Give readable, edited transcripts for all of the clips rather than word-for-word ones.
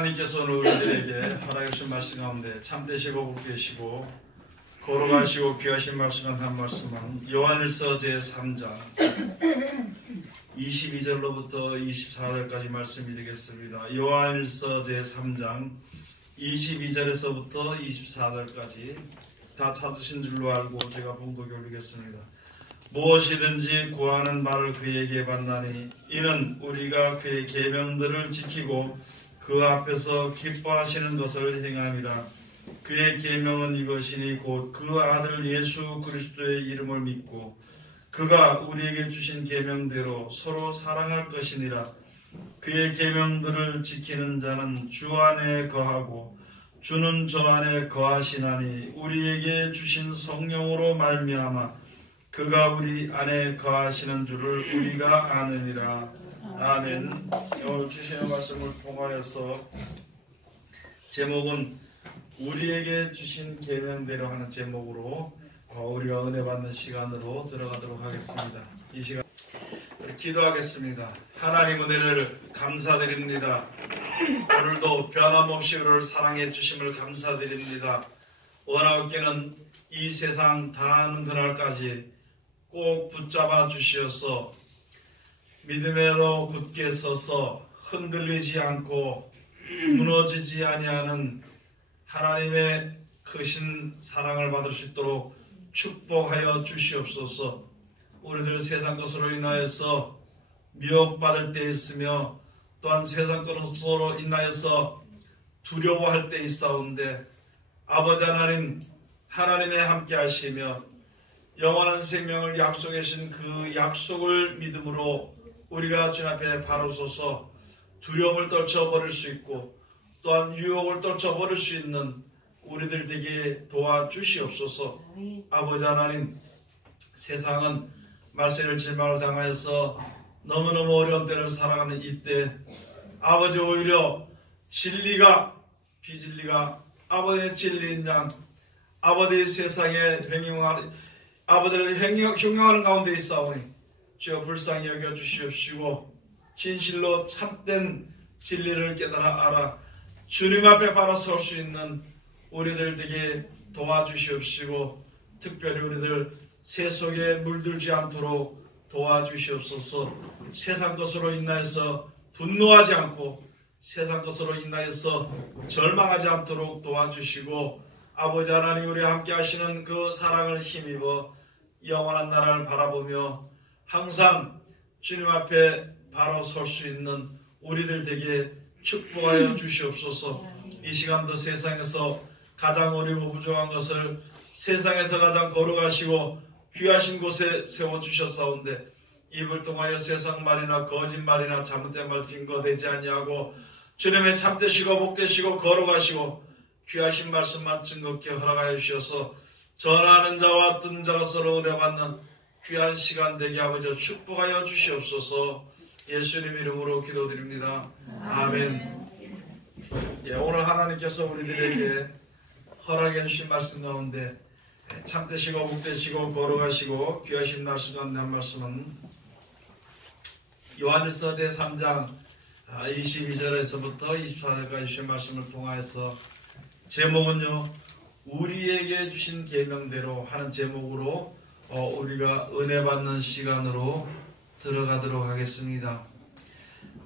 하나님께서 오늘 우리들에게 허락해 주신 말씀 가운데 참되시고 복되시고 걸어가시고 귀하신 말씀 한 말씀은 요한일서 제3장 22절로부터 24절까지 말씀이 되겠습니다. 요한일서 제3장 22절에서부터 24절까지 다 찾으신 줄로 알고 제가 봉독해 올리겠습니다. 무엇이든지 구하는 바를 그에게 받나니 이는 우리가 그의 계명들을 지키고 그 앞에서 기뻐하시는 것을 행함이라. 그의 계명은 이것이니 곧 그 아들 예수 그리스도의 이름을 믿고 그가 우리에게 주신 계명대로 서로 사랑할 것이니라. 그의 계명들을 지키는 자는 주 안에 거하고 주는 저 안에 거하시나니 우리에게 주신 성령으로 말미암아 그가 우리 안에 거하시는 줄을 우리가 아느니라. 아멘. 오늘 주시는 말씀을 통하여서 제목은 우리에게 주신 계명대로 하는 제목으로 우리가 은혜 받는 시간으로 들어가도록 하겠습니다. 이 시간 기도하겠습니다. 하나님 은혜를 감사드립니다. 오늘도 변함없이 우리를 사랑해 주심을 감사드립니다. 원하옵기는 이 세상 다하는 그날까지 꼭 붙잡아 주시어서 믿음으로 굳게 서서 흔들리지 않고 무너지지 아니하는 하나님의 크신 사랑을 받을 수 있도록 축복하여 주시옵소서. 우리들 세상 것으로 인하여서 미혹받을 때 있으며 또한 세상 것으로 인하여서 두려워할 때 있사온데 아버지 하나님 하나님의 함께 하시며 영원한 생명을 약속해 주신 그 약속을 믿음으로 우리가 주님 앞에 바로 서서 두려움을 떨쳐버릴 수 있고 또한 유혹을 떨쳐버릴 수 있는 우리들 되게 도와주시옵소서. 아버지 하나님 세상은 말세를 질망을 당하여서 너무너무 어려운 때를 살아가는 이때 아버지 오히려 진리가 비진리가 아버지의 진리인 양 아버지의 세상에 아버지를 형용하는 가운데 있사오니 주여 불쌍히 여겨주시옵시고 진실로 참된 진리를 깨달아 알아 주님 앞에 바로 설 수 있는 우리들 되게 도와주시옵시고 특별히 우리들 세속에 물들지 않도록 도와주시옵소서. 세상 것으로 인하여서 분노하지 않고 세상 것으로 인하여서 절망하지 않도록 도와주시고 아버지 하나님 우리와 함께 하시는 그 사랑을 힘입어 영원한 나라를 바라보며 항상 주님 앞에 바로 설 수 있는 우리들 되게 축복하여 주시옵소서. 이 시간도 세상에서 가장 어리고 부족한 것을 세상에서 가장 거룩하시고 귀하신 곳에 세워주셨사온데 입을 통하여 세상 말이나 거짓말이나 잘못된 말 증거되지 아니하고 주님의 참되시고 복되시고 거룩하시고 귀하신 말씀만 증거케 허락하여 주셔서 전하는 자와 듣는 자가 서로 은혜받는 귀한 시간 되게 아버지 축복하여 주시옵소서. 예수님 이름으로 기도드립니다. 아멘. 오늘 하나님께서 우리들에게 허락해 주신 말씀 가운데 참되시고 복되시고 거룩하시고 귀하신 말씀 가운데 한 말씀은 요한일서 제3장 22절에서부터 24절까지 주신 말씀을 통하여서 제목은요 우리에게 주신 계명대로 하는 제목으로 우리가 은혜 받는 시간으로 들어가도록 하겠습니다.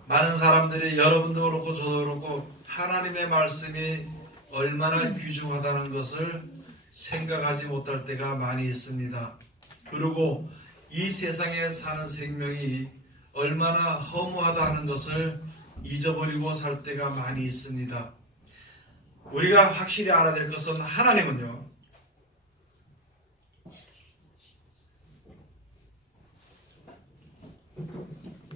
많은 사람들이 여러분도 그렇고 저도 그렇고 하나님의 말씀이 얼마나 귀중하다는 것을 생각하지 못할 때가 많이 있습니다. 그리고 이 세상에 사는 생명이 얼마나 허무하다 하는 것을 잊어버리고 살 때가 많이 있습니다. 우리가 확실히 알아야 될 것은 하나님은요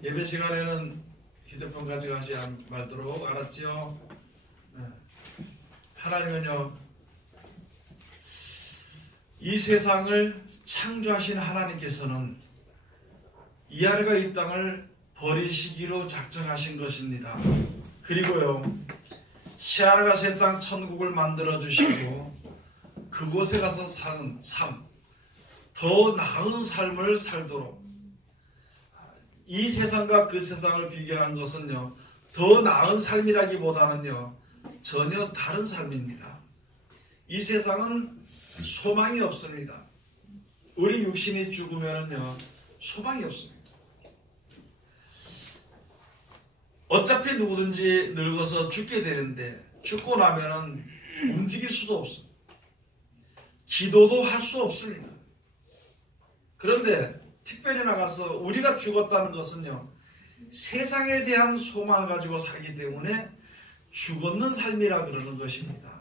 예배 시간에는 휴대폰 가져가지 말도록 알았지요? 하나님은요 이 세상을 창조하신 하나님께서는 이 아래가 이 땅을 버리시기로 작정하신 것입니다. 그리고요 시아래가 새 땅 천국을 만들어 주시고 그곳에 가서 사는 삶 더 나은 삶을 살도록 이 세상과 그 세상을 비교하는 것은요 더 나은 삶이라기보다는요, 전혀 다른 삶입니다. 이 세상은 소망이 없습니다. 우리 육신이 죽으면요, 소망이 없습니다. 어차피 누구든지 늙어서 죽게 되는데, 죽고 나면은 움직일 수도 없습니다. 기도도 할 수 없습니다. 그런데 특별히 나가서 우리가 죽었다는 것은요, 세상에 대한 소망을 가지고 살기 때문에 죽었는 삶이라 그러는 것입니다.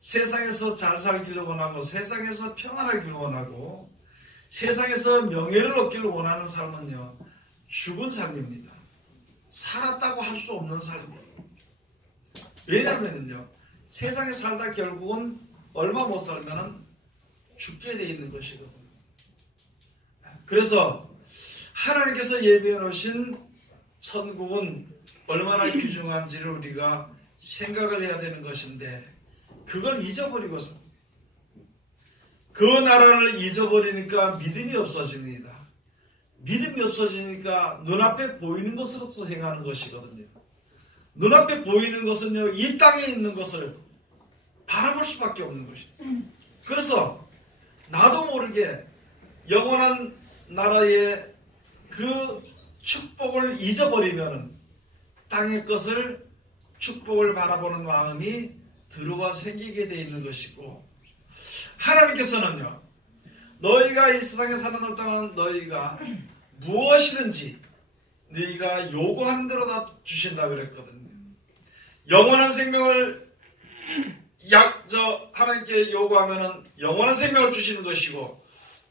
세상에서 잘 살기를 원하고, 세상에서 평안하기를 원하고, 세상에서 명예를 얻기를 원하는 삶은요, 죽은 삶입니다. 살았다고 할 수 없는 삶이에요. 왜냐하면요, 세상에 살다 결국은 얼마 못 살면은 죽게 돼 있는 것이거든요. 그래서 하나님께서 예비해 놓으신 천국은 얼마나 귀중한지를 우리가 생각을 해야 되는 것인데, 그걸 잊어버리고서 그 나라를 잊어버리니까 믿음이 없어집니다. 믿음이 없어지니까 눈앞에 보이는 것으로서 행하는 것이거든요. 눈앞에 보이는 것은요, 이 땅에 있는 것을 바라볼 수밖에 없는 것입니다. 그래서 나도 모르게 영원한 나라의 그 축복을 잊어버리면 땅의 것을, 축복을 바라보는 마음이 들어와 생기게 되어 있는 것이고, 하나님께서는요, 너희가 이 세상에 사는 동안 너희가 무엇이든지 너희가 요구하는 대로 다 주신다 그랬거든요. 영원한 생명을 하나님께 요구하면은 영원한 생명을 주시는 것이고,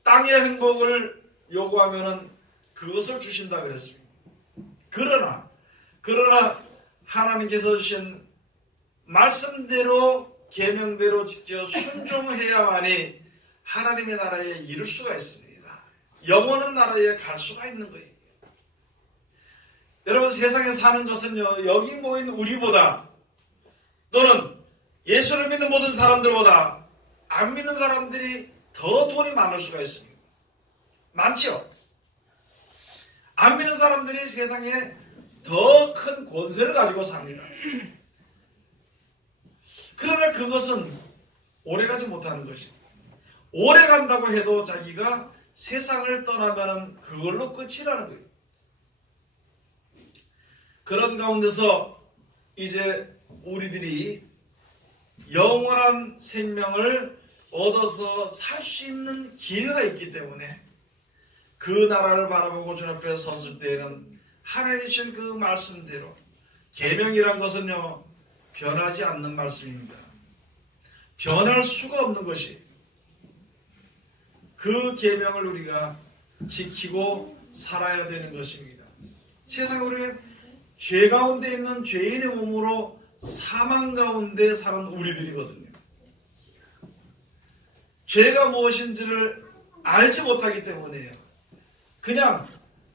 땅의 행복을 요구하면은 그것을 주신다 그랬습니다. 그러나 하나님께서 주신 말씀대로, 계명대로 직접 순종해야만이 하나님의 나라에 이룰 수가 있습니다. 영원한 나라에 갈 수가 있는 거예요. 여러분, 세상에 사는 것은요, 여기 모인 우리보다, 또는 예수를 믿는 모든 사람들보다 안 믿는 사람들이 더 돈이 많을 수가 있습니다. 많죠? 안 믿는 사람들이 세상에 더 큰 권세를 가지고 삽니다. 그러나 그것은 오래가지 못하는 것입니다. 오래 간다고 해도 자기가 세상을 떠나면 그걸로 끝이라는 거예요. 그런 가운데서 이제 우리들이 영원한 생명을 얻어서 살 수 있는 기회가 있기 때문에 그 나라를 바라보고 주 앞에 섰을 때에는 하나님 주신 그 말씀대로, 계명이란 것은요, 변하지 않는 말씀입니다. 변할 수가 없는 것이, 그 계명을 우리가 지키고 살아야 되는 것입니다. 세상에 우리가 죄 가운데 있는 죄인의 몸으로 사망 가운데 사는 우리들이거든요. 죄가 무엇인지를 알지 못하기 때문에요. 그냥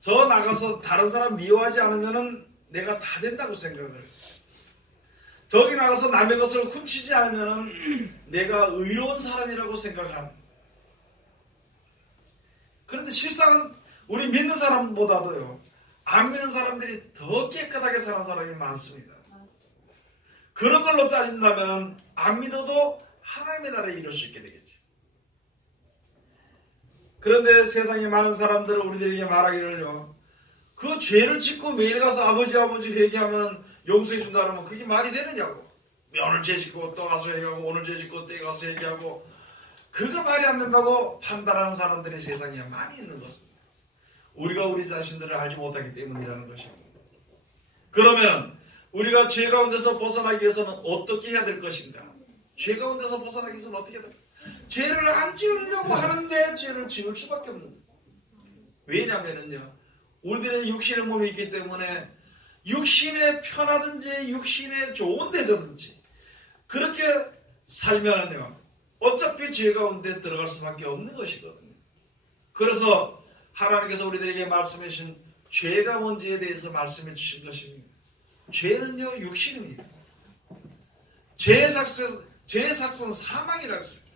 저 나가서 다른 사람 미워하지 않으면 내가 다 된다고 생각을 해요. 저기 나가서 남의 것을 훔치지 않으면 내가 의로운 사람이라고 생각을 합니다. 그런데 실상은 우리 믿는 사람보다도요, 안 믿는 사람들이 더 깨끗하게 사는 사람이 많습니다. 그런 걸로 따진다면 안 믿어도 하나님의 나라에 이룰 수 있게 되겠죠. 그런데 세상에 많은 사람들은 우리들에게 말하기를요, 그 죄를 짓고 매일 가서 아버지 회개하면 용서해 준다 그러면 그게 말이 되느냐고. 오늘 죄 짓고 또 가서 회개하고, 오늘 죄 짓고 또 가서 회개하고, 그거 말이 안 된다고 판단하는 사람들이 세상에 많이 있는 것입니다. 우리가 우리 자신들을 알지 못하기 때문이라는 것입니다. 그러면 우리가 죄 가운데서 벗어나기 위해서는 어떻게 해야 될 것인가? 죄 가운데서 벗어나기 위해서는 어떻게 해야 될까? 죄를 안 지으려고 하는데 죄를 지을 수밖에 없는 거예요. 왜냐하면요, 우리들의 육신의 몸이 있기 때문에 육신에 편하든지 육신에 좋은 데서든지 그렇게 살면은요, 어차피 죄 가운데 들어갈 수밖에 없는 것이거든요. 그래서 하나님께서 우리들에게 말씀해 주신 죄가 뭔지에 대해서 말씀해 주신 것입니다. 죄는요, 육신입니다. 죄의 삭은 사망이라고 했어요.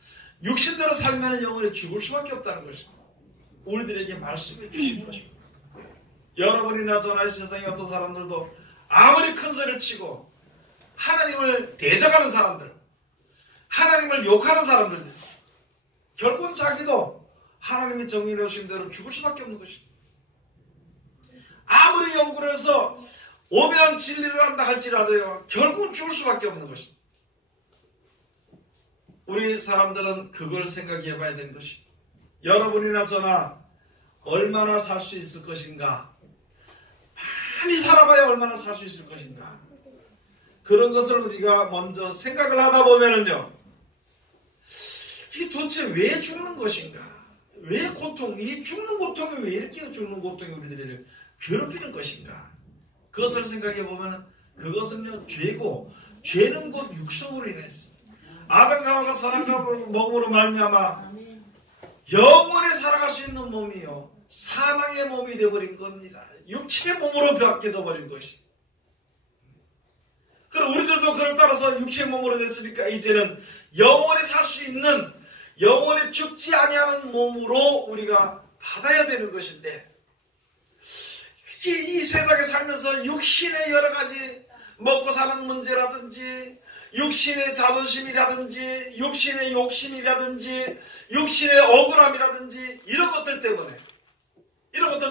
육신대로 살면 영원히 죽을 수밖에 없다는 것입니다. 우리들에게 말씀해 주신 것입니다. 여러분이나 저나 세상의 어떤 사람들도 아무리 큰 소리를 치고 하나님을 대적하는 사람들, 하나님을 욕하는 사람들, 결국은 자기도 하나님이 정의로 오신 대로 죽을 수밖에 없는 것이다. 아무리 연구를 해서 오면 진리를 한다 할지라도요, 결국은 죽을 수밖에 없는 것이다. 우리 사람들은 그걸 생각해 봐야 되는 것이다. 여러분이나 저나 얼마나 살 수 있을 것인가, 많이 살아봐야 얼마나 살 수 있을 것인가, 그런 것을 우리가 먼저 생각을 하다 보면은요, 이 도대체 왜 죽는 것인가, 왜 고통, 이 죽는 고통이 왜 이렇게 죽는 고통이 우리들을 괴롭히는 것인가, 그것을 생각해 보면 그것은요 죄고, 죄는 곧 육성으로 인해서 아담과 하와가 선한 몸으로 말미암아 영원히 살아갈 수 있는 몸이요 사망의 몸이 되어버린 겁니다. 육체의 몸으로 바뀌어져 버린 것이. 그럼 우리들도 그를 따라서 육체의 몸으로 됐으니까 이제는 영원히 살 수 있는, 영원히 죽지 아니하는 몸으로 우리가 받아야 되는 것인데, 이 세상에 살면서 육신의 여러 가지 먹고 사는 문제라든지, 육신의 자존심이라든지, 육신의 욕심이라든지, 육신의 억울함이라든지, 이런 것들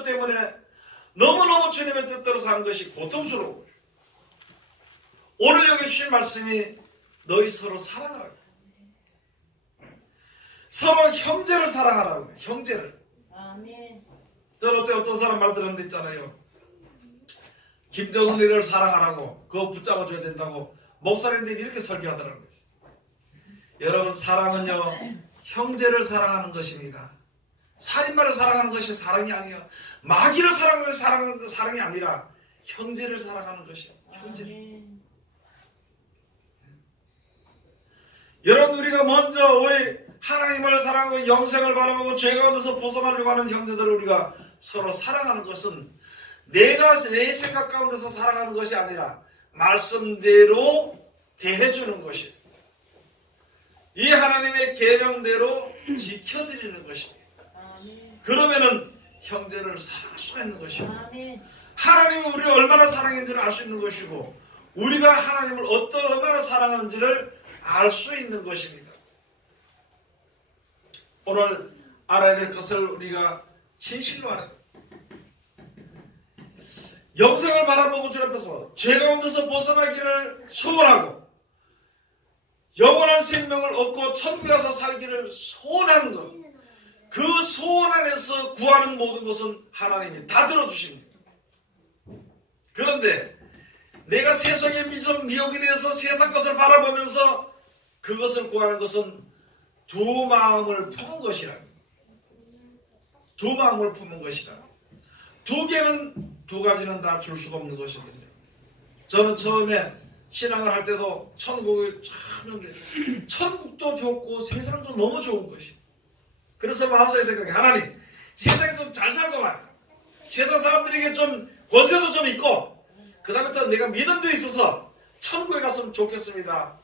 때문에 너무너무 주님의 뜻대로 사는 것이 고통스러워. 오늘 여기 주신 말씀이 너희 서로 사랑하라고, 서로 형제를 사랑하라고 해요. 형제를. 아멘. 저는 어떤 사람 말 들었는데 있잖아요. 김정은이를 사랑하라고, 그거 붙잡아줘야 된다고 목사님들이 이렇게 설교하더라고요. 여러분, 사랑은요 형제를 사랑하는 것입니다. 살인마를 사랑하는 것이 사랑이 아니에요. 마귀를 사랑하는 것이 사랑이 아니라 형제를 사랑하는 것이에요. 형제를. 여러분, 우리가 먼저 우리 하나님을 사랑하고 영생을 바라보고 죄 가운데서 벗어나려고 하는 형제들을 우리가 서로 사랑하는 것은 내가 내 생각 가운데서 살아가는 것이 아니라 말씀대로 대해주는 것이에요. 이 하나님의 계명대로 지켜드리는 것입니다. 그러면은 형제를 사랑할 수가 있는 것이고, 하나님은 우리를 얼마나 사랑했는지를 알 수 있는 것이고, 우리가 하나님을 얼마나 사랑하는지를 알 수 있는 것입니다. 오늘 알아야 될 것을 우리가 진실로 알아야 됩니다. 영생을 바라보고 주 앞에서 죄 가운데서 벗어나기를 소원하고 영원한 생명을 얻고 천국에 가서 살기를 소원하는 것, 그 소원 안에서 구하는 모든 것은 하나님이 다 들어주십니다. 그런데 내가 세상의 미혹이 되어서 세상 것을 바라보면서 그것을 구하는 것은 두 마음을 품은 것이라. 두 마음을 품은 것이라. 두 가지는 다 줄 수가 없는 것이거든요. 저는 처음에 신앙을 할 때도 천국이 참, 천국도 좋고 세상도 너무 좋은 것이. 그래서 마음속에 생각해, 하나님, 세상에 좀 잘 살고 말이야. 세상 사람들에게 좀 권세도 좀 있고, 그 다음에 또 내가 믿음도 있어서 천국에 갔으면 좋겠습니다.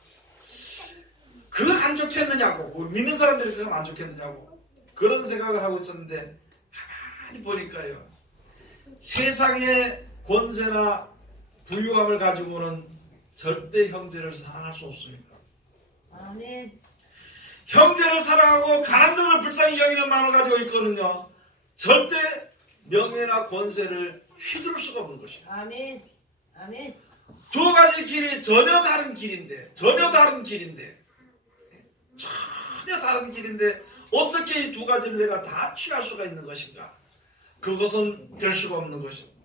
그거 안 좋겠느냐고, 믿는 사람들이 그거 안 좋겠느냐고, 그런 생각을 하고 있었는데, 가만히 보니까요, 세상의 권세나 부유함을 가지고는 절대 형제를 사랑할 수 없습니다. 아멘. 형제를 사랑하고 가난한 자를 불쌍히 여기는 마음을 가지고 있거든요. 절대 명예나 권세를 휘두를 수가 없는 것입니다. 아멘. 아멘. 두 가지 길이 전혀 다른 길인데 어떻게 이 두 가지를 내가 다 취할 수가 있는 것인가? 그것은 될 수가 없는 것입니다.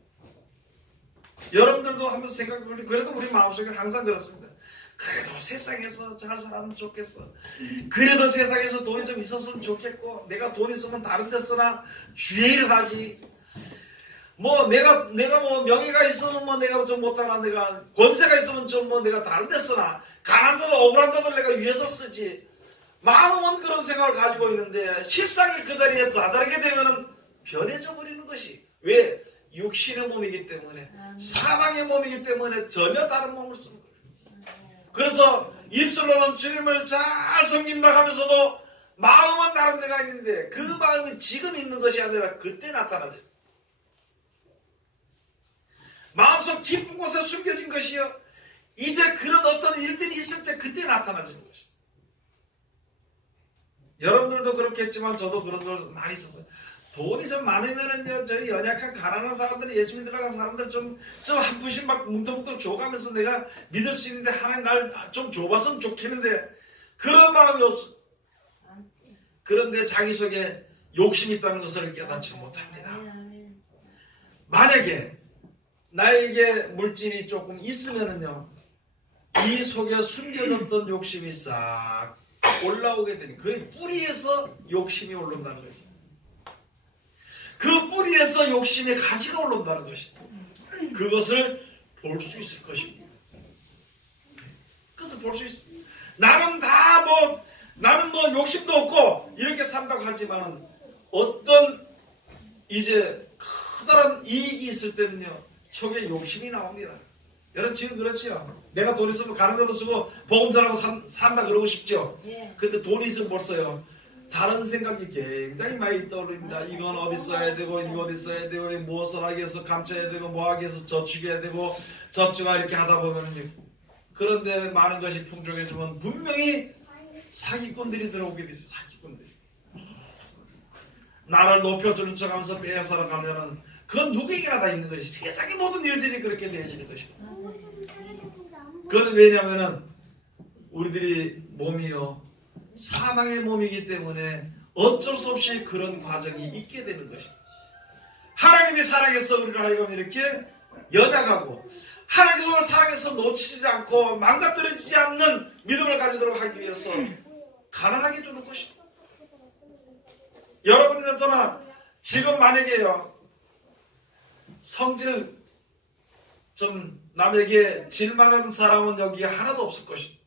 여러분들도 한번 생각해보면, 그래도 우리 마음속에는 항상 그렇습니다. 그래도 세상에서 잘 살면 좋겠어. 그래도 세상에서 돈이 좀 있었으면 좋겠고, 내가 돈 있으면 다른 데 쓰나 주의를 하지. 뭐 내가 뭐 명예가 있으면 뭐 내가 좀 못하나, 내가 권세가 있으면 좀 뭐 내가 다른 데 쓰나, 가난한 자들 억울한 자들 내가 위해서 쓰지. 마음은 그런 생각을 가지고 있는데 실상이 그 자리에 다다르게 되면은 변해져 버리는 것이. 왜? 육신의 몸이기 때문에, 사망의 몸이기 때문에 전혀 다른 몸을 쓰는 거예요. 그래서 입술로는 주님을 잘 섬긴다 하면서도 마음은 다른 데가 있는데 그 마음이 지금 있는 것이 아니라 그때 나타나죠. 마음속 깊은 곳에 숨겨진 것이요. 이제 그런 어떤 일들이 있을 때 그때 나타나지는 것이다. 여러분들도 그렇겠지만 저도 그런 걸 많이 있었어요. 돈이 좀 많으면은요, 저희 연약한 가난한 사람들이 예수 믿으러 간 사람들 좀 한 푼씩 막 뭉텅뭉텅 줘가면서 내가 믿을 수 있는데 하나님 날 좀 줘봤으면 좋겠는데 그런 마음이 없어. 그런데 자기 속에 욕심이 있다는 것을 깨닫지 못합니다. 만약에 나에게 물질이 조금 있으면은요, 이 속에 숨겨졌던 욕심이 싹 올라오게 되니 그 뿌리에서 욕심이 올라온다는 것이죠. 그 뿌리에서 욕심의 가지가 올라온다는 것이죠. 그것을 볼 수 있을 것입니다. 그것을 볼 수 있습니다. 나는 뭐 욕심도 없고 이렇게 산다고 하지만 어떤 이제 커다란 이익이 있을 때는요, 속에 욕심이 나옵니다. 여러분 지금 그렇지요. 내가 돈 있으면 가는 데도 쓰고 복음 전하고 산다 그러고 싶죠. 근데 돈이 있으면 벌써요, 다른 생각이 굉장히 많이 떠오릅니다. 이건 어디 써야 되고 이거 어디 써야 되고 무엇을 하기 위해서 감춰야 되고 뭐 하기 위해서 저축해야 되고 저축아 이렇게 하다 보면은요, 그런데 많은 것이 풍족해지면 분명히 사기꾼들이 들어오게 되죠. 사기꾼들이 나를 높여주는 척하면서 빼앗아러 가면은 그건 누구에게나 다 있는 것이, 세상의 모든 일들이 그렇게 되어지는 것이고, 그건 왜냐하면은 우리들이 몸이요 사망의 몸이기 때문에 어쩔 수 없이 그런 과정이 있게 되는 것입니다. 하나님이 사랑해서 우리를 하여금 이렇게 연약하고 하나님을 사랑해서 놓치지 않고 망가뜨려지지 않는 믿음을 가지도록 하기 위해서 가난하게 두는 것입니다. 여러분이나 저나 지금 만약에요, 성질 좀 남에게 질만한 사람은 여기에 하나도 없을 것입니다.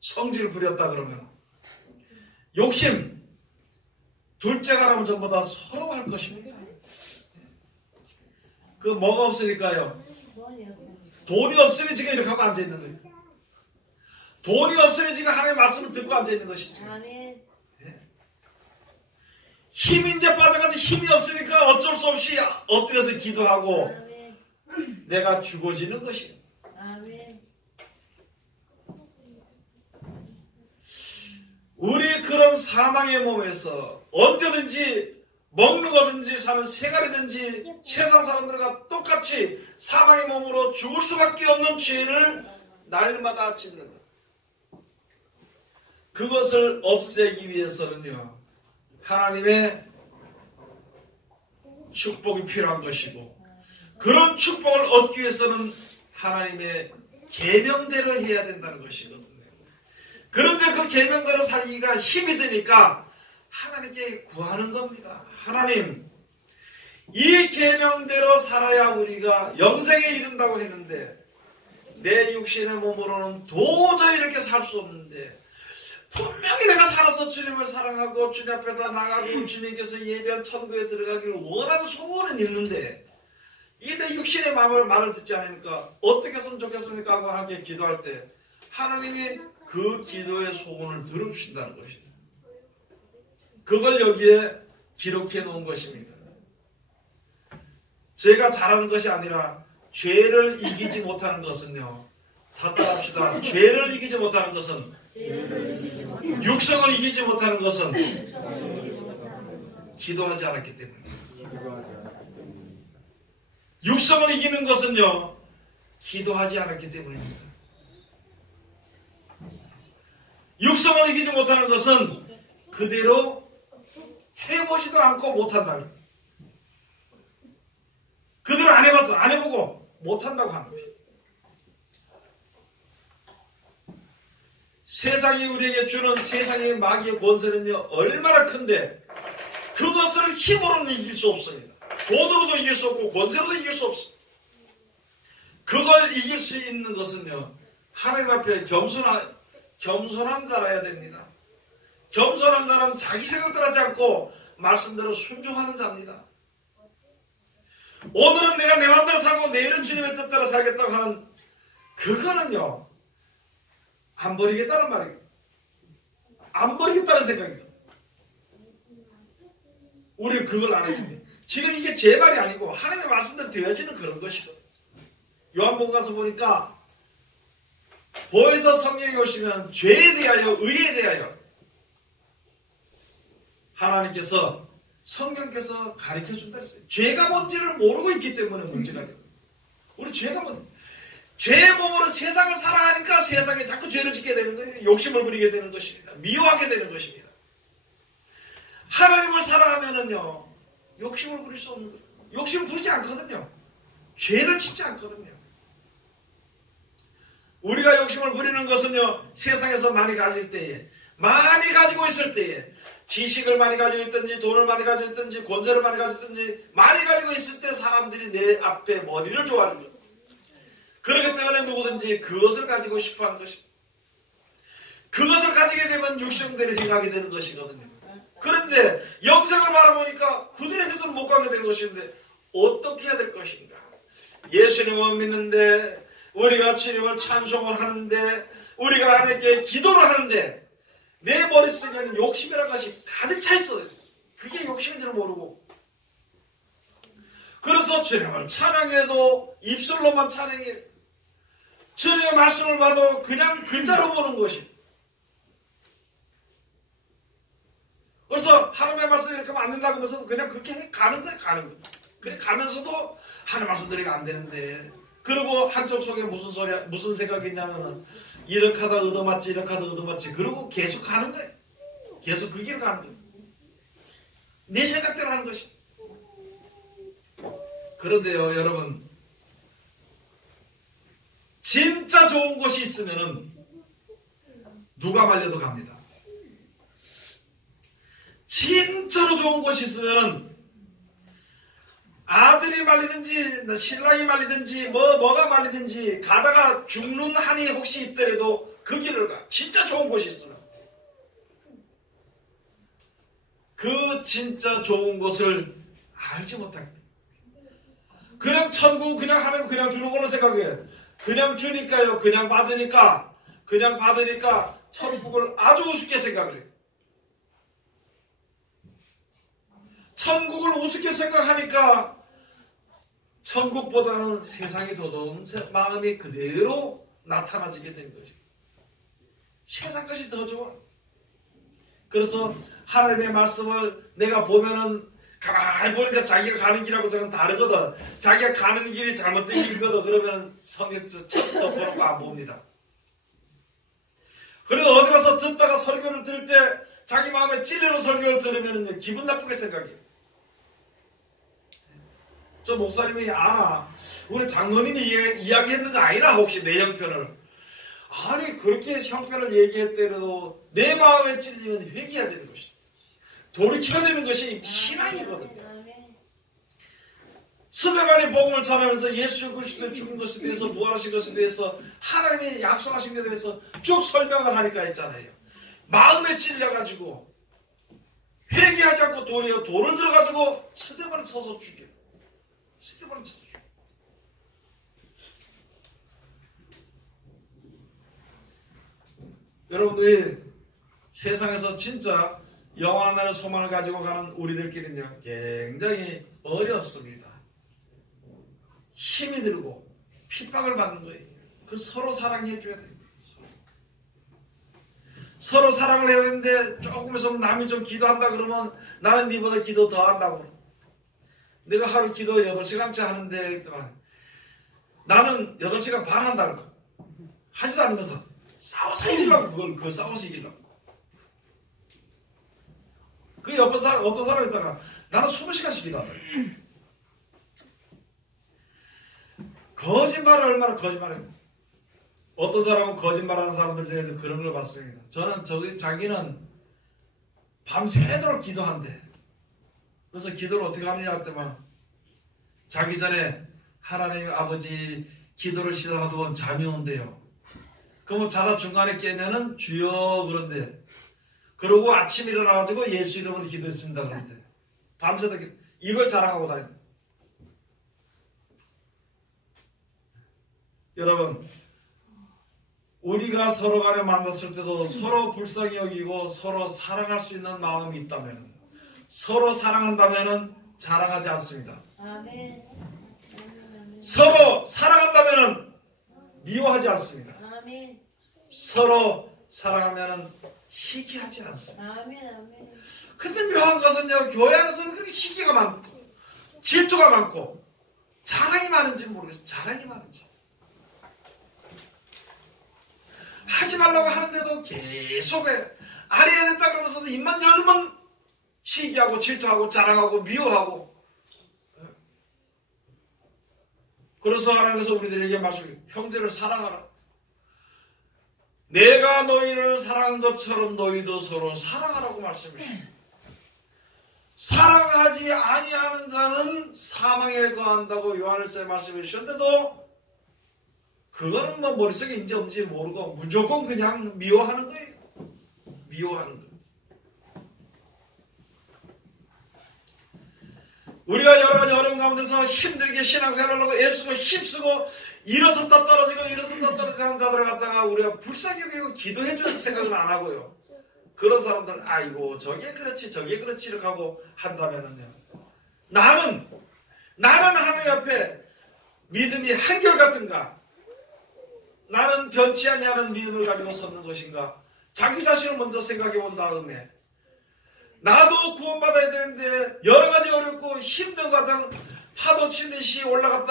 성질을 부렸다 그러면 욕심, 둘째가라면 전부 다 서로 할 것입니다. 그 뭐가 없으니까요, 돈이 없으니 지금 이렇게 하고 앉아있는 거예요. 돈이 없으니 지금 하나님의 말씀을 듣고 앉아있는 것이죠. 힘이 이제 빠져가지고 힘이 없으니까 어쩔 수 없이 엎드려서 기도하고 내가 죽어지는 것이에요. 우리 그런 사망의 몸에서 언제든지 먹는 거든지 사는 생활이든지 세상 사람들과 똑같이 사망의 몸으로 죽을 수밖에 없는 죄를 날마다 짓는 것. 그것을 없애기 위해서는요, 하나님의 축복이 필요한 것이고, 그런 축복을 얻기 위해서는 하나님의 계명대로 해야 된다는 것이거든요. 그런데 그 계명대로 살기가 힘이 드니까 하나님께 구하는 겁니다. 하나님, 이 계명대로 살아야 우리가 영생에 이른다고 했는데 내 육신의 몸으로는 도저히 이렇게 살 수 없는데, 분명히 내가 살아서 주님을 사랑하고 주님 앞에다 나가고 주님께서 예배한 천국에 들어가기를 원하는 소원은 있는데 이게 내 육신의 말을 듣지 않으니까 어떻게 했으면 좋겠습니까 하고 함께 기도할 때 하나님이 그 기도의 소원을 들어주신다는 것입니다. 그걸 여기에 기록해 놓은 것입니다. 제가 잘하는 것이 아니라 죄를 이기지 못하는 것은요, 다 따라합시다. 죄를 이기지 못하는 것은, 육성을 이기지 못하는 것은 기도하지 않았기 때문입니다. 육성을 이기는 것은요, 기도하지 않았기 때문입니다. 육성을 이기지 못하는 것은 그대로 해보지도 않고 못한다는 거예요. 그대로 안 해봤어, 안 해보고 못한다고 하는 거예요. 세상이 우리에게 주는 세상의 마귀의 권세는요, 얼마나 큰데 그것을 힘으로는 이길 수 없습니다. 돈으로도 이길 수 없고 권세로도 이길 수 없습니다. 그걸 이길 수 있는 것은요, 하나님 앞에 겸손한 자라야 됩니다. 겸손한 자는 자기 생각대로 하지 않고 말씀대로 순종하는 자입니다. 오늘은 내가 내 마음대로 살고 내일은 주님의 뜻대로 살겠다고 하는 그거는요, 안 버리겠다는 말이에요. 안 버리겠다는 생각이에요. 우리는 그걸 안 해요. 지금 이게 제 말이 아니고 하나님의 말씀대로 되어지는 그런 것이거든요. 요한복음 가서 보니까 보혜사 성령이 오시면 죄에 대하여 의에 대하여 하나님께서 성경께서 가르쳐준다 했어요. 죄가 뭔지를 모르고 있기 때문에 문제가 돼요. 우리 죄가 뭔지. 죄의 몸으로 세상을 살아가니까 세상에 자꾸 죄를 짓게 되는 거예요. 욕심을 부리게 되는 것입니다. 미워하게 되는 것입니다. 하나님을 살아가면은요, 욕심을 부릴 수 없는 거예요. 욕심을 부리지 않거든요. 죄를 짓지 않거든요. 우리가 욕심을 부리는 것은요, 세상에서 많이 가질 때에, 많이 가지고 있을 때에, 지식을 많이 가지고 있든지, 돈을 많이 가지고 있든지, 권세를 많이 가지고 있든지, 많이 가지고 있을 때 사람들이 내 앞에 머리를 좋아하는 거예요. 그렇기 때문에 누구든지 그것을 가지고 싶어 하는 것입니다. 그것을 가지게 되면 육성대로 행하게 되는 것이거든요. 그런데 영생을 바라보니까 그들의 것을 못 가게 되는 것인데 어떻게 해야 될 것인가? 예수님을 믿는데 우리가 주님을 찬송을 하는데 우리가 하나님께 기도를 하는데 내 머릿속에는 욕심이라는 것이 가득 차 있어요. 그게 욕심인지를 모르고 그래서 주님을 찬양해도 입술로만 찬양해 주님의 말씀을 봐도 그냥 글자로 보는 것이 그래서 하나님의 말씀이 이렇게 하면 안 된다고 하면서도 그냥 그렇게 가는 거예요. 가는 거예요. 그래 가면서도 하나님 말씀 드리기가 안 되는데 그리고 한쪽 속에 무슨 생각이 있냐면은 이렇게 하다 얻어맞지 이렇게 하다 얻어맞지 그러고 계속 가는 거예요. 계속 그 길을 가는 거예요. 내 생각대로 하는 것이. 그런데요 여러분 진짜 좋은 곳이 있으면은 누가 말려도 갑니다. 진짜로 좋은 곳이 있으면은 아들이 말리든지 신랑이 말리든지 뭐가 말리든지 가다가 죽는 한이 혹시 있더라도 그 길을 가. 진짜 좋은 곳이 있으면 그 진짜 좋은 곳을 알지 못하게 그냥 천국 그냥 하면 그냥 주는 걸로 생각해. 그냥 주니까요. 그냥 받으니까 천국을 아주 우습게 생각을 해요. 천국을 우습게 생각하니까 천국보다는 세상이 더 좋은 마음이 그대로 나타나지게 된 것이에요. 세상 것이 더 좋아. 그래서 하나님의 말씀을 내가 보면은 가만히 보니까 자기가 가는 길하고 저건 다르거든. 자기가 가는 길이 잘못된 길이거든. 그러면 성경 처음부터 보는 거 안 봅니다. 그래도 어디 가서 듣다가 설교를 들을 때 자기 마음에 찔리는 설교를 들으면 기분 나쁘게 생각해요. 저 목사님이 아나 우리 장로님이 이야기했는 거 아니라 혹시 내 형편을 아니 그렇게 형편을 얘기했더라도 내 마음에 찔리면 회개해야 되는 것이다. 돌이켜야 되는 것이 신앙이거든요. 스데반이 복음을 전하면서 예수 그리스도의 죽은 것에 대해서 부활하신 것에 대해서 하나님이 약속하신 것에 대해서 쭉 설명을 하니까 했잖아요. 마음에 찔려가지고 회개하지 않고 돌을 들어가지고 스데반을 쳐서 죽여. 스데반을 쳐서 죽여. 여러분들이 세상에서 진짜 영원한 날의 소망을 가지고 가는 우리들끼리는요 굉장히 어렵습니다. 힘이 들고 핍박을 받는 거예요. 그 서로 사랑해 줘야 돼요. 서로 사랑을 해야 되는데 조금 있으면 남이 좀 기도한다 그러면 나는 네보다 기도 더 한다고. 내가 하루 기도 8시간째 하는데 나는 8시간 반 한다고. 하지도 않으면서 싸워서 이기려고 그걸 싸워서 이기려고. 그 옆에 어떤 사람이 있다가 나는 20시간씩 기도한다. 거짓말을 얼마나 거짓말해요. 어떤 사람은 거짓말하는 사람들 중에서 그런 걸 봤습니다. 저는 자기는 밤새도록 기도한대. 그래서 기도를 어떻게 하느냐 했더니 자기 전에 하나님 아버지 기도를 시작하다 보면 잠이 온대요. 그러면 자다 중간에 깨면은 주여 그런데 그러고 아침에 일어나가지고 예수 이름으로 기도했습니다. 그런데 밤새도록 이걸 자랑하고 다닙니다. 여러분 우리가 서로 간에 만났을 때도 서로 불쌍히 여기고 서로 사랑할 수 있는 마음이 있다면 서로 사랑한다면 자랑하지 않습니다. 서로 사랑한다면 미워하지 않습니다. 아멘. 서로 사랑하면 시기하지 않습니다. 아멘. 아멘. 근데 묘한 것은요, 교회 안에서는 그렇게 시기가 많고 질투가 많고 자랑이 많은지 모르겠어요. 자랑이 많은지. 하지 말라고 하는데도 계속 안 해야 된다 그러면서도 입만 열면 시기하고 질투하고 자랑하고 미워하고. 그래서 하나님께서 우리들에게 말씀해요. 형제를 사랑하라. 내가 너희를 사랑한 것처럼 너희도 서로 사랑하라고 말씀해요. 사랑하지 아니하는 자는 사망에 거한다고 요한일서에 말씀해 주셨는데도 그거는 뭐 머릿속에 인지 없는지 모르고 무조건 그냥 미워하는 거예요. 미워하는 거예요. 우리가 여러 가지 어려운 가운데서 힘들게 신앙생활을 하고 애쓰고 힘쓰고 일어섰다 떨어지고 일어섰다 떨어지는 자들을 갖다가 우리가 불쌍히 여기고 기도해줄 생각은 안 하고요. 그런 사람들 아이고 저게 그렇지 저게 그렇지 이렇게 하고 한다면은요. 나는 하나님 앞에 믿음이 한결같은가? 나는 변치 아니하는 믿음을 가지고 섰는 것인가? 자기 자신을 먼저 생각해 본 다음에 나도 구원받아야 되는데 여러 가지 어렵고 힘든 과정 파도 치듯이 올라갈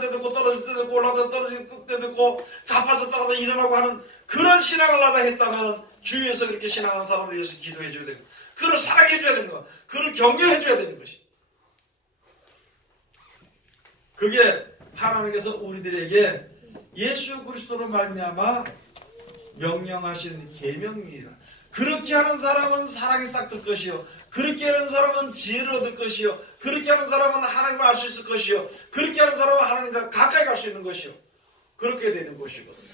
때도 있고 떨어질 때도 있고 올라가서 떨어질 때도 있고 자빠졌다가 일어나고 하는 그런 신앙을 하다 했다면 주위에서 그렇게 신앙하는 사람을 위해서 기도해 줘야 되고 그를 사랑해 줘야 되는 거 그를 격려해 줘야 되는 것이 그게 하나님께서 우리들에게 예수 그리스도로 말미암아 명령하신 계명입니다. 그렇게 하는 사람은 사랑이 싹 들 것이요. 그렇게 하는 사람은 지혜를 얻을 것이요. 그렇게 하는 사람은 하나님을 알 수 있을 것이요. 그렇게 하는 사람은 하나님과 가까이 갈 수 있는 것이요. 그렇게 되는 것이거든요.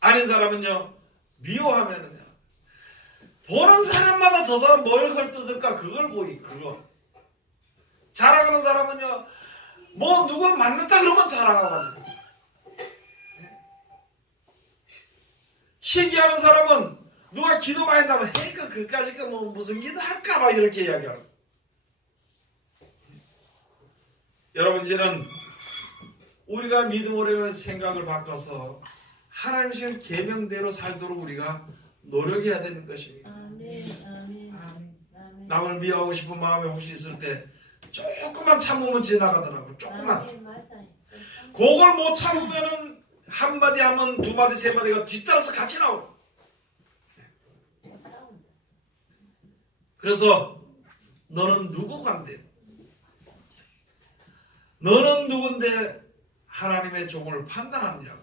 아닌 사람은요. 미워하면은요. 보는 사람마다 저 사람 뭘 헐뜯을까 그걸 보이. 그거. 자랑하는 사람은요. 뭐 누굴 만났다 그러면 자랑하고 시기하는 사람은 누가 기도 많이 한다면 헤이 그까짓 거 뭐 무슨 기도 할까 봐 이렇게 이야기하고 여러분 이제는 우리가 믿음으로 생각을 바꿔서 하나님의 시간 계명대로 살도록 우리가 노력해야 되는 것입니다. 아멘. 아멘. 아멘. 남을 미워하고 싶은 마음이 혹시 있을 때 조금만 참으면 지나가더라고요. 조금만. 아멘. 맞아요. 그걸 못 참으면은 한마디 하면 두마디 세마디가 뒤따라서 같이 나오고 그래서 너는 누구 관대? 너는 누군데 하나님의 종을 판단하느냐고.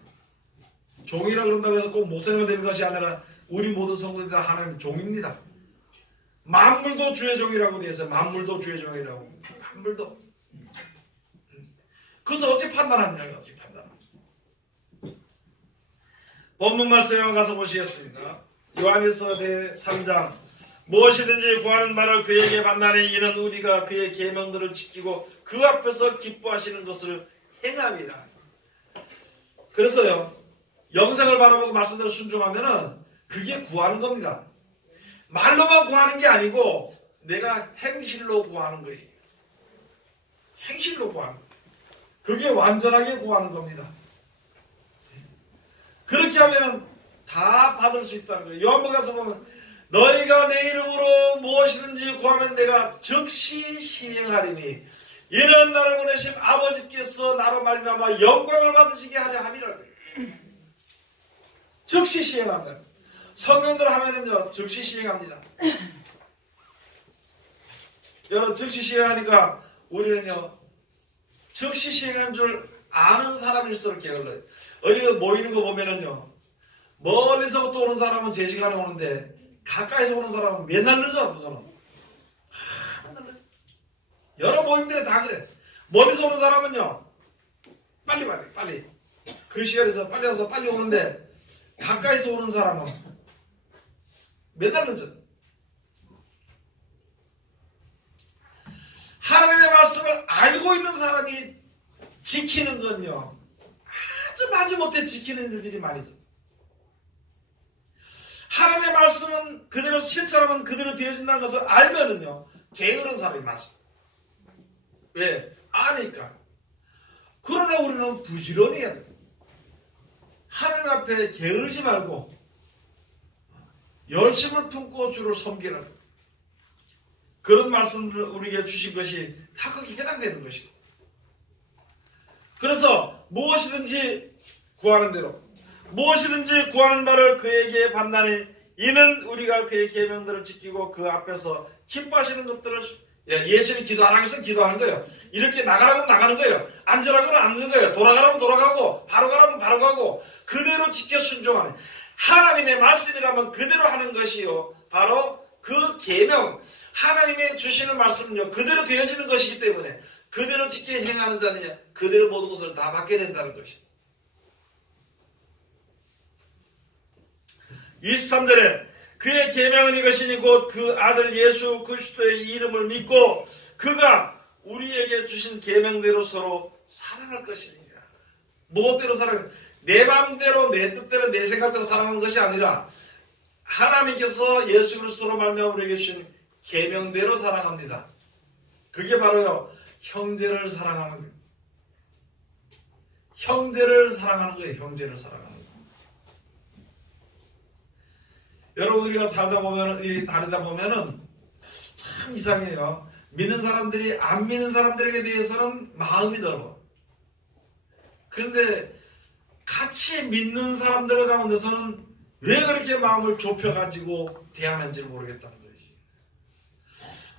종이라 그런다고 해서 꼭 목사님만 되는 것이 아니라 우리 모든 성도들이 다 하나님의 종입니다. 만물도 주의 종이라고 되어 있어요. 만물도 주의 종이라고. 만물도. 그래서 어찌 판단하느냐고. 어찌 판단하느냐. 본문 말씀에 가서 보시겠습니다. 요한일서 제3장 무엇이든지 구하는 말을 그에게 만나니 이는 우리가 그의 계명들을 지키고 그 앞에서 기뻐하시는 것을 행함이라. 그래서요. 영상을 바라보고 말씀대로 순종하면은 그게 구하는 겁니다. 말로만 구하는 게 아니고 내가 행실로 구하는 거예요. 행실로 구하는 거예요. 그게 완전하게 구하는 겁니다. 그렇게 하면은 다 받을 수 있다는 거예요. 요한복음에서 보면 너희가 내 이름으로 무엇이든지 구하면 내가 즉시 시행하리니 이는 나를 보내신 아버지께서 나로 말미암아 영광을 받으시게 하려 함이라. 즉시 시행한다. 성경대로 하면은요 즉시 시행합니다. 여러분 즉시 시행하니까 우리는요 즉시 시행한 줄 아는 사람일수록 게을러요. 어디 모이는 거 보면은요 멀리서부터 오는 사람은 제 시간에 오는데 가까이서 오는 사람은 맨날 늦어. 그거는 맨날 늦어. 여러 모임들에 다 그래. 멀리서 오는 사람은요 빨리 그 시간에서 빨리 와서 빨리 오는데 가까이서 오는 사람은 맨날 늦어. 하나님의 말씀을 알고 있는 사람이 지키는 건요 아주 마지못해 지키는 일들이 많이 있어. 하나님의 말씀은 그대로 실천하면 그대로 되어진다는 것을 알면은요 게으른 사람이 많습니다. 왜? 아니까. 그러나 우리는 부지런히 해야 돼. 하나님 앞에 게으르지 말고 열심을 품고 주를 섬기라. 그런 말씀을 우리에게 주신 것이 다 거기에 해당되는 것이고, 그래서 무엇이든지 구하는 대로 무엇이든지 구하는 바를 그에게 받나니 이는 우리가 그의 계명들을 지키고 그 앞에서 기뻐하시는 것들을, 예수님이 기도 안 하겠으면 기도하는 거예요. 이렇게 나가라고 나가는 거예요. 앉으라고는 앉는 거예요. 돌아가라면 돌아가고 바로 가라면 바로 가고 그대로 지켜 순종하는, 하나님의 말씀이라면 그대로 하는 것이요, 바로 그 계명, 하나님의 주시는 말씀은요 그대로 되어지는 것이기 때문에 그대로 지켜 행하는 자는 그대로 모든 것을 다 받게 된다는 것입니다. 23절에 그의 계명은 이것이니 곧 그 아들 예수 그리스도의 이름을 믿고 그가 우리에게 주신 계명대로 서로 사랑할 것이니라. 무엇대로 사랑? 내 마음대로 내 뜻대로 내 생각대로 사랑하는 것이 아니라 하나님께서 예수 그리스도로 말미암아 우리에게 주신 계명대로 사랑합니다. 그게 바로요 형제를 사랑하는 거예요. 형제를 사랑하는 거예요. 형제를 사랑하는 거예요. 여러분, 우리가 살다 보면, 일이 다니다 보면은 참 이상해요. 믿는 사람들이 안 믿는 사람들에게 대해서는 마음이 넓어. 그런데 같이 믿는 사람들 가운데서는 왜 그렇게 마음을 좁혀가지고 대하는지 모르겠다는 것이.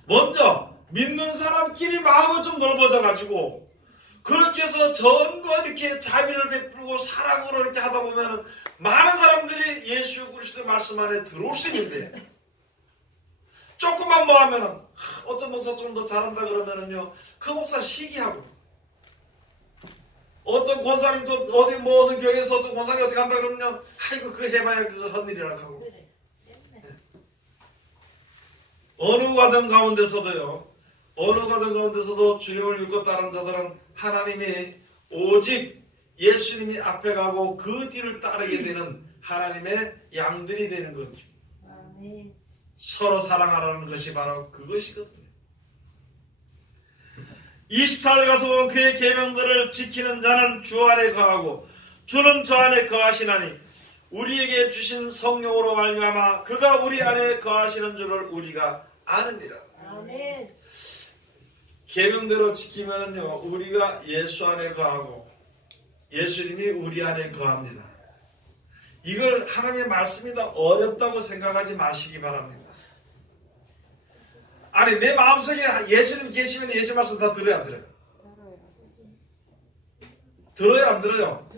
먼저 믿는 사람끼리 마음을 좀 넓어져가지고 그렇게 해서 전부 이렇게 자비를 베풀고 사랑으로 이렇게 하다 보면 많은 사람들이 예수 그리스도의 말씀 안에 들어올 수 있는데, 조금만 뭐 하면은 어떤 목사 좀 더 잘한다 그러면은요 그 목사 시기하고, 어떤 권사님 또 어디 뭐 어느 교회에서 어떤 권사님 어떻게 한다 그러면요 아이고 그거 해봐야 그거 선일이라고 하고, 어느 과정 가운데서도 주님을 믿고 따른 자들은 하나님이 오직 예수님이 앞에 가고 그 뒤를 따르게 되는 하나님의 양들이 되는 거죠. 아멘. 서로 사랑하라는 것이 바로 그것이거든요. 24절 가서 보면 그의 계명들을 지키는 자는 주 안에 거하고 주는 저 안에 거하시나니 우리에게 주신 성령으로 말미암아 그가 우리 안에 거하시는 줄을 우리가 아느니라. 아멘. 계명대로 지키면요 우리가 예수 안에 거하고 예수님이 우리 안에 거합니다. 이걸 하나님의 말씀이다 어렵다고 생각하지 마시기 바랍니다. 아니 내 마음속에 예수님 계시면 예수 말씀 다 들어야 안 들어요? 들어요 안 들어요?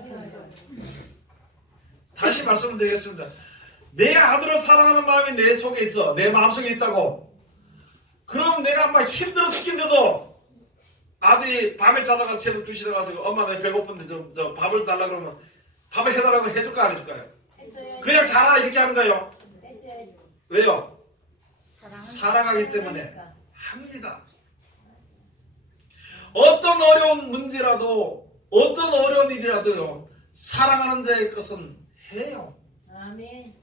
다시 말씀을 드리겠습니다. 내 아들을 사랑하는 마음이 내 속에 있어. 내 마음속에 있다고. 그러면 내가 막 힘들어 죽겠는데도 아들이 밤에 자다가 새벽 2시 돼가지고 엄마 내 배고픈데 저 밥을 달라 그러면 밥을 해달라고 해줄까 안 해줄까요? 그냥 자라 이렇게 하는 거예요. 왜요? 사랑하기 때문에 합니다. 어떤 어려운 문제라도 어떤 어려운 일이라도요 사랑하는 자의 것은 해요. 아멘.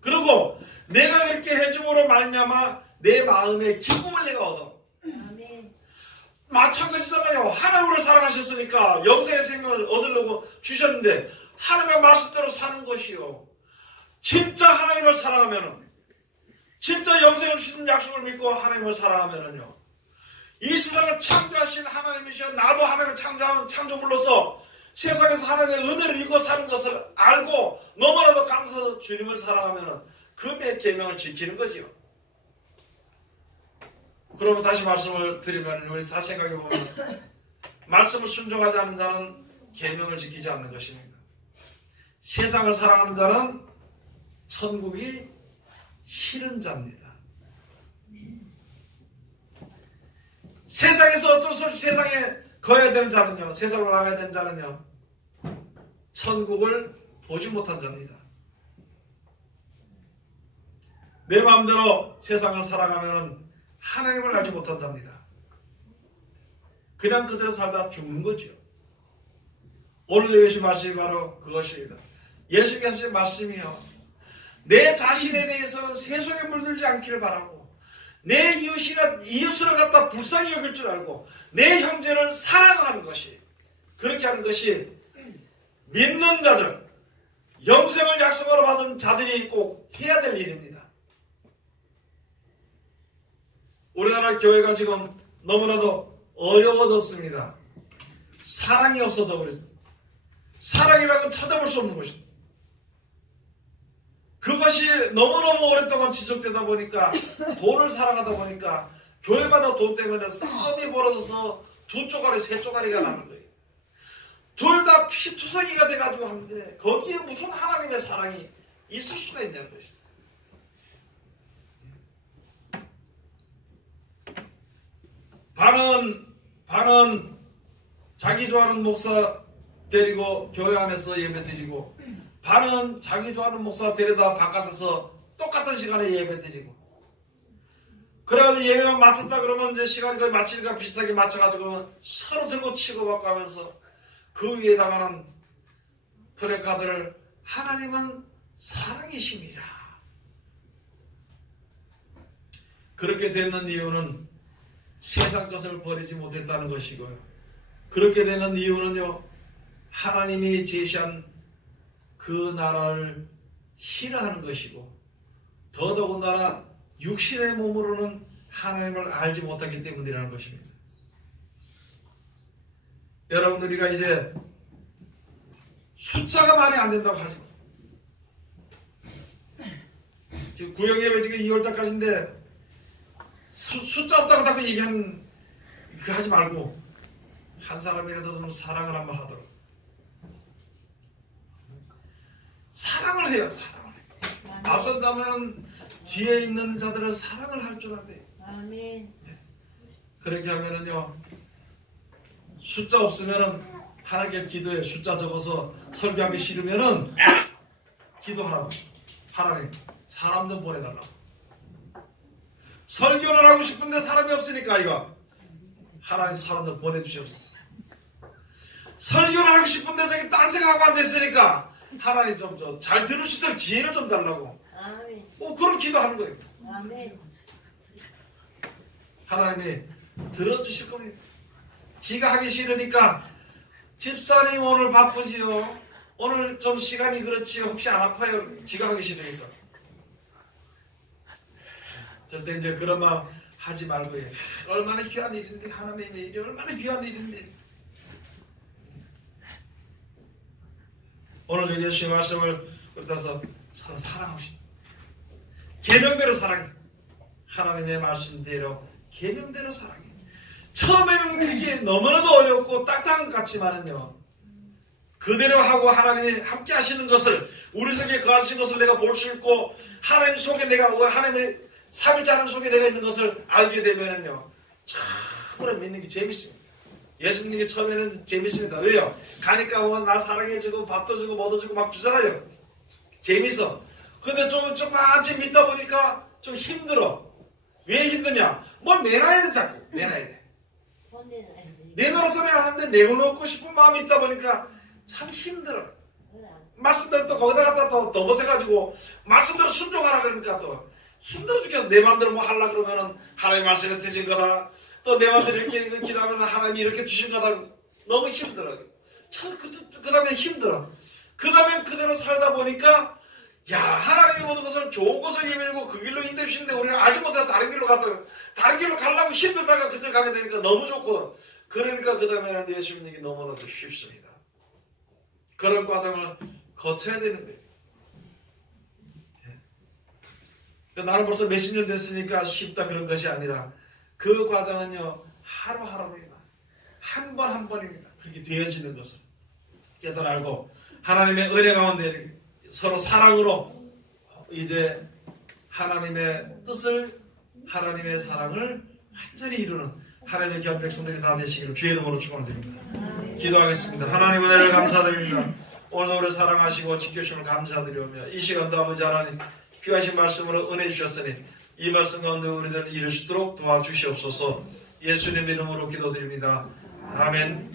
그리고 내가 그렇게 해줌으로 말미암아 내 마음에 기쁨을 내가 얻어. 아멘. 마찬가지잖아요. 하나님을 사랑하셨으니까 영생의 생명을 얻으려고 주셨는데 하나님의 말씀대로 사는 것이요. 진짜 하나님을 사랑하면은, 진짜 영생을 주신 약속을 믿고 하나님을 사랑하면은요, 이 세상을 창조하신 하나님이시여 나도 하나님을 창조하는 창조물로서 세상에서 하나님의 은혜를 입고 사는 것을 알고 너무나도 감사해서 주님을 사랑하면은 그 계명을 지키는 거지요. 그러면 다시 말씀을 드리면 우리 다시 생각해 보면 말씀을 순종하지 않는 자는 계명을 지키지 않는 것입니다. 세상을 사랑하는 자는 천국이 싫은 자입니다. 세상에서 어쩔 수 없이 세상에 거해야 되는 자는요, 세상으로 나가야 되는 자는요, 천국을 보지 못한 자입니다. 내 마음대로 세상을 살아가면 하나님을 알지 못한 자입니다. 그냥 그대로 살다 죽는 거죠. 오늘 예수 말씀이 바로 그것입니다. 예수께서 말씀이요, 내 자신에 대해서는 세속에 물들지 않기를 바라고 내 이웃을 갖다 불쌍히 여길 줄 알고 내 형제를 사랑하는 것이 그렇게 하는 것이 믿는 자들, 영생을 약속으로 받은 자들이 꼭 해야 될 일입니다. 우리나라 교회가 지금 너무나도 어려워졌습니다. 사랑이 없어져 버렸습니다. 사랑이라는 건 찾아볼 수 없는 것입니다. 그것이 너무너무 오랫동안 지속되다 보니까, 돈을 사랑하다 보니까 교회마다 돈 때문에 싸움이 벌어져서 두 쪼가리 세 쪼가리가 나는 거예요. 둘 다 피투성이가 돼가지고 하는데 거기에 무슨 하나님의 사랑이 있을 수가 있냐는 것이죠. 반은 자기 좋아하는 목사 데리고 교회 안에서 예배 드리고, 반은 자기 좋아하는 목사 데려다 바깥에서 똑같은 시간에 예배 드리고, 그래가지고 예배만 마쳤다 그러면 이제 시간이 거의 마치니까 비슷하게 맞춰가지고 서로 들고 치고 받고 하면서 그 위에다가는 프레카드를 하나님은 사랑이십니다. 그렇게 되는 이유는 세상 것을 버리지 못했다는 것이고요. 그렇게 되는 이유는요, 하나님이 제시한 그 나라를 싫어하는 것이고, 더더군다나 육신의 몸으로는 하나님을 알지 못하기 때문이라는 것입니다. 여러분, 우리가 이제 숫자가 말이 안 된다고 하죠. 지금 구역예배 지금 2월달까지인데 숫자 없다고 자꾸 얘기하는 그 하지 말고 한 사람이라도 좀 사랑을 한번 하도록. 사랑을 해요. 사랑을. 앞선다면 뒤에 있는 자들은 사랑을 할 줄 알아요. 아멘. 그렇게 하면은요, 숫자 없으면은 하나님께 기도해. 숫자 적어서 설교하기 싫으면은 기도하라고. 하나님, 사람 좀 보내달라고. 설교를 하고 싶은데 사람이 없으니까 이거 하나님 사람 좀 보내주시옵소서. 설교를 하고 싶은데 저기 딴 생각하고 앉아있으니까 하나님 좀 잘 들을 수 있도록 지혜를 좀 달라고. 아멘. 그런 기도하는 거예요. 아멘. 하나님이 들어주실 겁니다. 지가 하기 싫으니까, 집사님 오늘 바쁘지요? 오늘 좀 시간이 그렇지요? 혹시 안 아파요? 지가 하기 싫으니까. 절대 이제 그런 마음 하지 말고요. 얼마나 귀한 일인데, 하나님의 일이 얼마나 귀한 일인데. 오늘 예수의 말씀을 따라서 서로 사랑합시다. 계명대로 사랑해. 하나님의 말씀대로 계명대로 사랑해. 처음에는 그게 너무나도 어렵고 딱딱한 것 같지만은요, 그대로 하고 하나님이 함께 하시는 것을, 우리 속에 거하시는 것을 내가 볼 수 있고, 하나님 속에 내가, 하나님의 삼일째 하나님 속에 내가 있는 것을 알게 되면은요, 참으로 믿는 게 재밌습니다. 예수 믿는 게 처음에는 재밌습니다. 왜요? 가니까 뭐 날 사랑해주고 밥도 주고 뭐도 주고 막 주잖아요. 재밌어. 근데 조금씩 믿다 보니까 좀 힘들어. 왜 힘드냐? 뭘 내놔야 돼, 자꾸. 내놔야 돼. 내놓아서는 하는데 내놓고 싶은 마음이 있다 보니까 참 힘들어. 말씀대로 또 거기다 갖다 더 못해가지고 말씀대로 순종하라 그러니까 또 힘들어 죽겠어. 내 마음대로 뭐 하려고 그러면은 하나님 말씀이 틀린 거다. 또 내 마음대로 이렇게 기도하면 하나님이 이렇게 주신 거다. 너무 힘들어. 그 다음에 힘들어. 그 다음에 그대로 살다 보니까, 야, 하나님이 모든 것을 좋은 것을 예매고 그 길로 인도해주시는데 우리는 알지 못해서 다른 길로 갔다가, 다른 길로 가려고 힘들다가 그때 가게 되니까 너무 좋고, 그러니까 그 다음에는 예수 믿는 게 너무나도 쉽습니다. 그런 과정을 거쳐야 되는 거예요. 나는 벌써 몇십 년 됐으니까 쉽다 그런 것이 아니라, 그 과정은요, 하루하루입니다. 한 번 한 번입니다. 그렇게 되어지는 것을 깨달아 알고, 하나님의 은혜 가운데 서로 사랑으로 이제 하나님의 뜻을, 하나님의 사랑을 완전히 이루는 하나님의 귀한 백성들이 다 되시기를 주의 이름으로 축원드립니다. 기도하겠습니다. 하나님 은혜를 감사드립니다. 오늘 우리 사랑하시고 지켜주심을 감사드리오며, 이 시간도 아버지 하나님 귀하신 말씀으로 은혜 주셨으니 이 말씀 가운데 우리들 이룰 수 있도록 도와주시옵소서. 예수님의 이름으로 기도드립니다. 아멘.